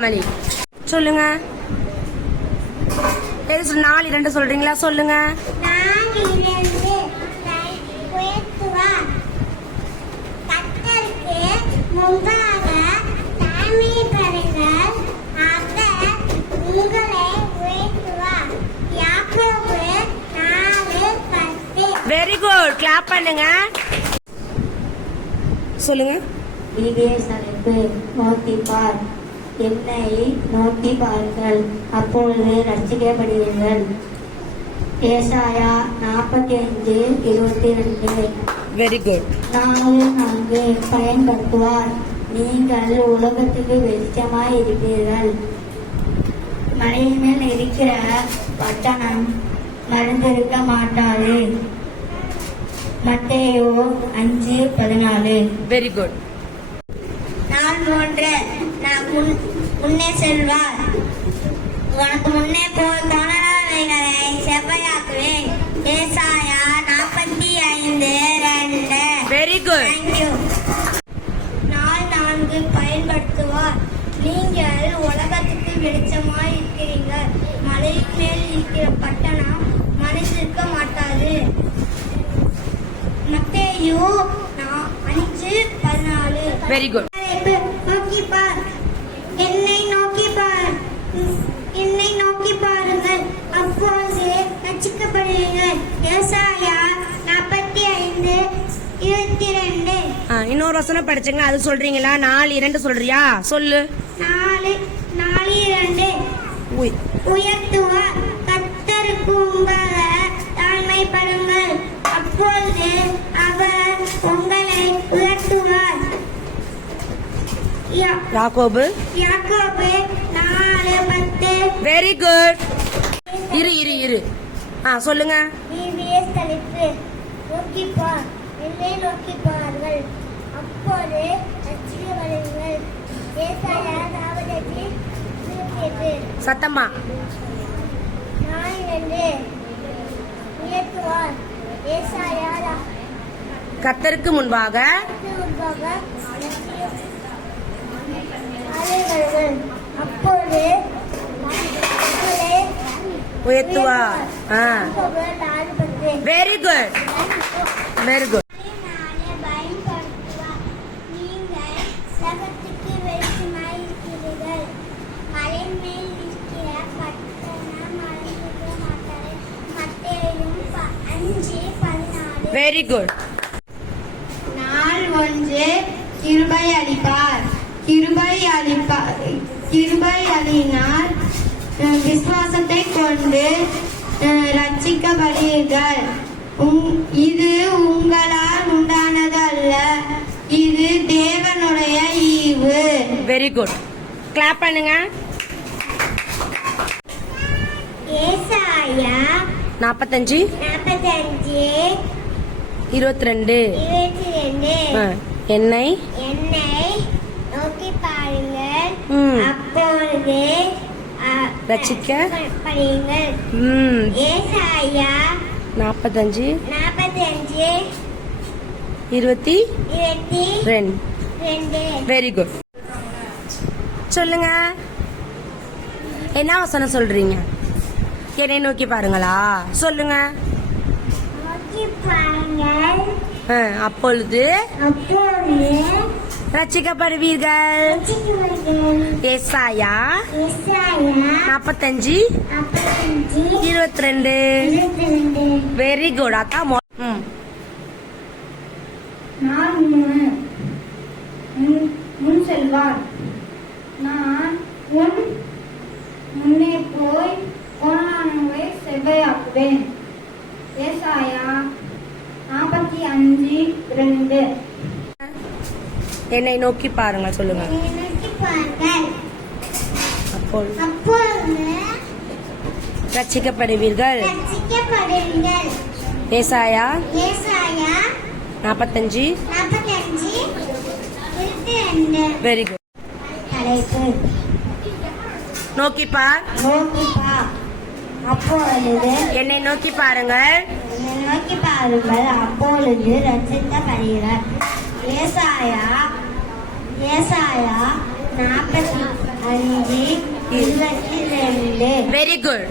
கமலி சொல்லுங்க. எது சொல் நாலு இரண்டு சொல்றீங்களா? சொல்லுங்க. வெரி குட் கிளாப் பண்ணுங்க. சொல்லுங்க. நோக்கி பார் என்னை நோக்கி பாருங்கள். அப்பொழுது ரசிக்கப்படுவீர்கள். ஏசாயா நாற்பத்தி அஞ்சு இருபத்தி ரெண்டு வெரி குட் நாலு நான்கு பயன்படுத்துவார். நீங்கள் உலகத்துக்கு வெளிச்சமாய் இருப்பீர்கள். மலையின் மேல் இருக்கிற பட்டணம் மறந்திருக்க மாட்டாது. மத்தேயோ அஞ்சு பதினாலு. வெரி குட் நான் நான் முன் முன்னே செல்வார். உனக்கு முன்னே போய் போனவைகளை செவ்வையாக்குவேன். ஏசாயா நாற்பத்தி ஐந்து ரெண்டு. வெரி குட் தேங்க்யூ நாள் நான்கு பயன்படுத்துவார். நீங்கள் உலகத்துக்கு வெளிச்சமாய் இருக்கிறீர்கள். மலையின் மேல் இருக்கிற பட்டணம் மறைந்திருக்க மாட்டாது. மத்தேயு அஞ்சு பதினாலு. வெரி குட் என்னை நோக்கி பார். என்னை நோக்கி பாருங்கள். அப்போது ரட்சிக்கப்படுவீர்கள் ஏசாயா நாற்பத்தி ஐந்து இருபத்தி ரெண்டு இன்னொரு வசனம் படிச்சுங்களா அது சொல்றீங்களா? நாலு இரண்டு சொல்றியா? சொல்லு. நாலு நாலு இரண்டு. உய். உயர்த்துவார் கத்தருக்கு முன்பாக தாழ்மைப்படுங்கள். அப்பொழுது அவர் உங்களை யாக்கோபு. யாக்கோபு நாலு பத்து. வெரி குட் இரு இரு இரு. ஆ சொல்லுங்க. விவிஎஸ் தலைப்பு. நோக்கி பார் என்னை நோக்கி பாருங்கள். அப்போது ரட்சிக்கப்படுங்கள் ஏசாயா இருபத்தி சத்தமா நான் என்று உயர்த்துவார். ஏசாயா கத்தருக்கு முன்பாக முன்பாக அலைவர்கள் அப்போது உங்களை உயர்த்துவா. ஆ. யாக்கோபு நாலு பத்து வெரி குட் வெரி குட் நானே பயன்படுத்துவார் நீங்கள் சகத்துக்கு வெளிச்சமாய் இருக்கிறீர்கள் மலை மேல் இருக்கிற பட்டணம் மறைந்திருக்க மாட்டாரு மத்தேயும் ப- அஞ்சு பதினாலு வெரி குட் நாள் ஒன்று கிருபை அளிப்பார் கிருபை அளிப்பார் கிருபை அளினால் அஹ், விசுவாசத்தை கொண்டு ரட்சிக்கப்படுவீர்கள். இது உங்களால் உண்டானது அல்ல இது தேவனுடைய ஈவு. வெரி குட் கிளாப் பண்ணுங்க. ஏசாயா நாற்பத்தஞ்சு நாற்பத்தஞ்சு இருபத்தி ரெண்டு. இருபத்தி ரெண்டு எண்ணெய் என்னை நோக்கி பாருங்கள் ம். அப்பொழுது ஏசாயா. நாற்பத்தஞ்சு நாற்பத்தஞ்சு இருபத்தி ரெண்டு. வெரி குட் சொல்லுங்க. என்ன வசனம் சொல்றீங்க? என்னை நோக்கி பாருங்களா. சொல்லுங்க. அப்பொழுது அப்பொழுது ரட்சிக்கப்படுவீர்கள் ஏசாயா நாற்பத்தஞ்சு இருபத்தி ரெண்டு வெரி குட் அக்கா முன் செல்வார் நான் உன் முன்னே போய் கோணானவை செவ்வையாக்குவேன். ஏசாயா நாற்பத்தி அஞ்சு ரெண்டு என்னை நோக்கி சொல்லுங்க. பாருங்கள். ரட்சிக்கப்படுவீர்கள். ரட்சிக்கப்படுங்கள் ஏசாயா நாற்பத்தஞ்சு வெரி குட் தலைப்பு. நோக்கி பார் நோக்கி பா. அப்பொழுது என்னை நோக்கி பாருங்கள். நோக்கி பாருங்கள். அப்பொழுது ரட்சிக்கப்படுகிறார். ஏசாயா ஏசாயா நாற்பத்தி அஞ்சு இருபத்தி ரெண்டு. Very good